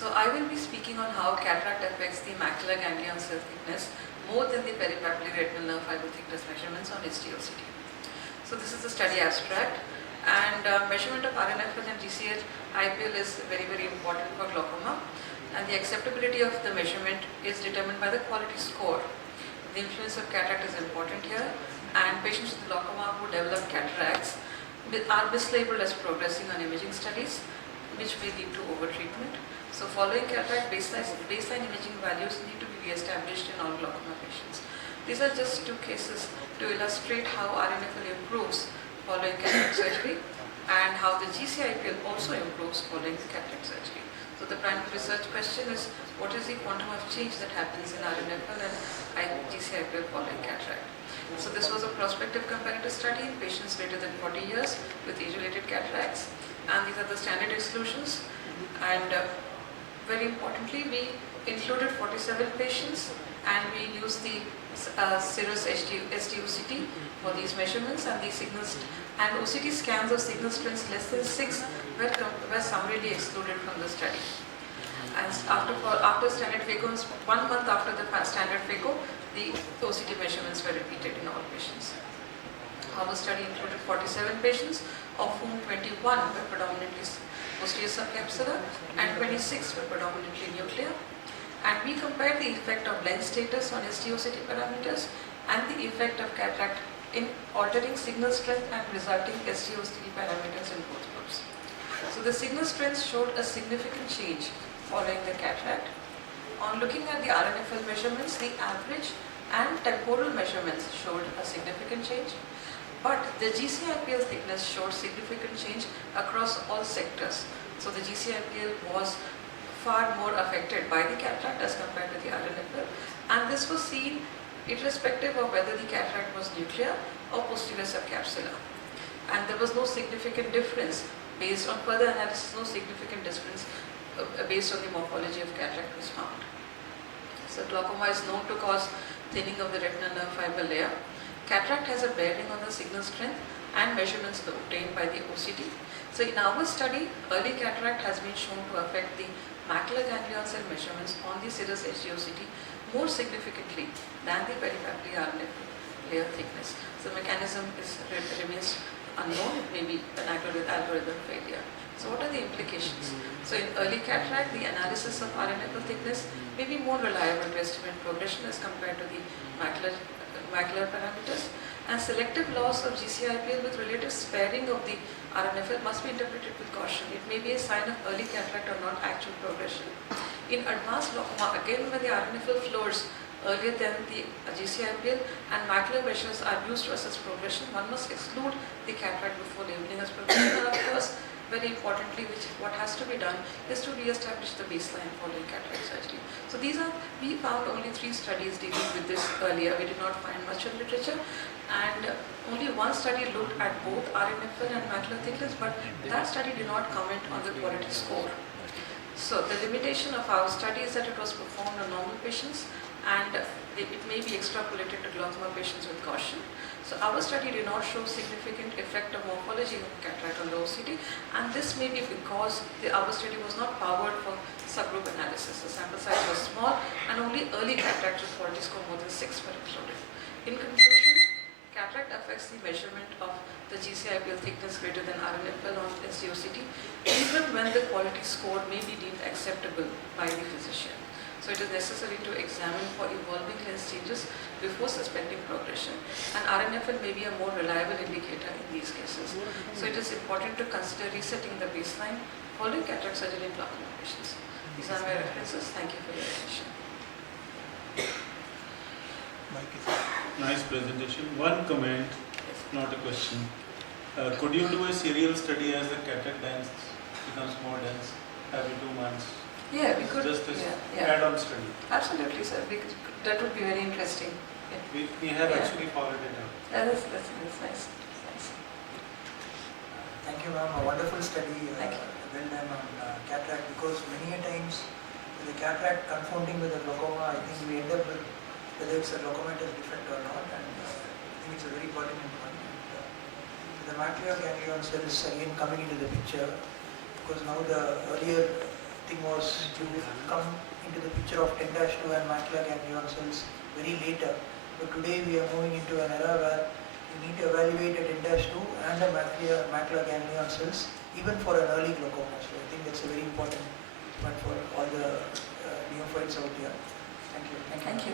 So I will be speaking on how cataract affects the macular ganglion cell thickness more than the peripapillary retinal nerve fiber thickness measurements on HDOCT. So this is the study abstract, and measurement of RNFL and GCL IPL is very, very important for glaucoma, and the acceptability of the measurement is determined by the quality score. The influence of cataract is important here, and patients with glaucoma who develop cataracts are mislabeled as progressing on imaging studies, which may lead to overtreatment. So following cataract, baseline imaging values need to be re-established in all glaucoma patients. These are just two cases to illustrate how RNFL improves following cataract surgery and how the GCIPL also improves following the cataract surgery. So the primary research question is, what is the quantum of change that happens in RNFL and GCIPL following cataract? So this was a prospective comparative study in patients greater than 40 years with age-related cataracts, and these are the standard exclusions. And very importantly, we included 47 patients, and we used the serous SDOCT for these measurements, and the signals and OCT scans of signal strengths less than 6 were summarily excluded from the study. And after standard phaco, 1 month after the standard phaco, the OCT measurements were repeated in all patients. Our study included 47 patients, of whom 21 were predominantly posterior subcapsular and 26 were predominantly nuclear. And we compared the effect of lens status on SDOCT parameters and the effect of cataract in altering signal strength and resulting SDOCT parameters in both groups. So the signal strength showed a significant change following the cataract. On looking at the RNFL measurements, the average and temporal measurements showed a significant change, but the GCIPL thickness showed significant change across all sectors. So the GCIPL was far more affected by the cataract as compared to the RNFL, and this was seen irrespective of whether the cataract was nuclear or posterior subcapsular. And there was no significant difference based on further analysis, no significant difference based on the morphology of cataract was found. So glaucoma is known to cause thinning of the retinal nerve fiber layer. Cataract has a bearing on the signal strength and measurements obtained by the OCT. So in our study, early cataract has been shown to affect the macular ganglion cell measurements on the serous HDOCT more significantly than the peripapillary RNFL layer thickness. So mechanism remains unknown. It may be an algorithm failure. So what are the implications? So in early cataract, the analysis of RNFL thickness may be more reliable to estimate progression as compared to the macular parameters, and selective loss of GCIPL with relative sparing of the RNFL must be interpreted with caution. It may be a sign of early cataract or not actual progression. In advanced glaucoma, again when the RNFL floors earlier than the GCIPL and macular measures are used to assess progression, one must exclude the cataract before labeling as progression. And of course, very importantly, what has to be done is to re-establish the baseline following cataract surgery. So we found only 3 studies dealing with this earlier. We did not find much in literature, and only one study looked at both RNFL and macular thickness, but that study did not comment on the quality score. So the limitation of our study is that it was performed on normal patients, and it may be extrapolated to glaucoma patients with caution. So our study did not show significant effect of morphology of cataract on the OCT, and this may be because our study was not powered for subgroup analysis. The sample size was small, and only early cataract with quality score more than 6 were included. In conclusion, cataract affects the measurement of the GCIPL thickness greater than RNFL on SDOCT, even when the quality score may be deemed acceptable by the physician. So it is necessary to examine for evolving lens changes before suspecting progression, and RNFL may be a more reliable indicator in these cases. So it is important to consider resetting the baseline following cataract surgery in glaucoma patients. These are my references. Thank you for your attention. Nice presentation. One comment, not a question. Could you do a serial study as the cataract dense becomes more dense every 2 months? Yeah, we could. Just add-on study. Absolutely, sir. That would be very interesting. Yeah. We have actually followed it up. That's nice. Thank you, ma'am. A wonderful study. Thank you. Well done on cataract, because many a times with the cataract confounding with the glaucoma, I think we end up with whether it's a glaucomatous defect or not, and I think it's a very pertinent one. The macular ganglion cells again coming into the picture, because now the earlier thing was was to come into the picture of 10-2 and macular ganglion cells very later. But today we are moving into an era where we need to evaluate a 10-2 and a macular ganglion cells even for an early glaucoma. So I think that's a very important point for all the neophytes out here. Thank you. Thank you.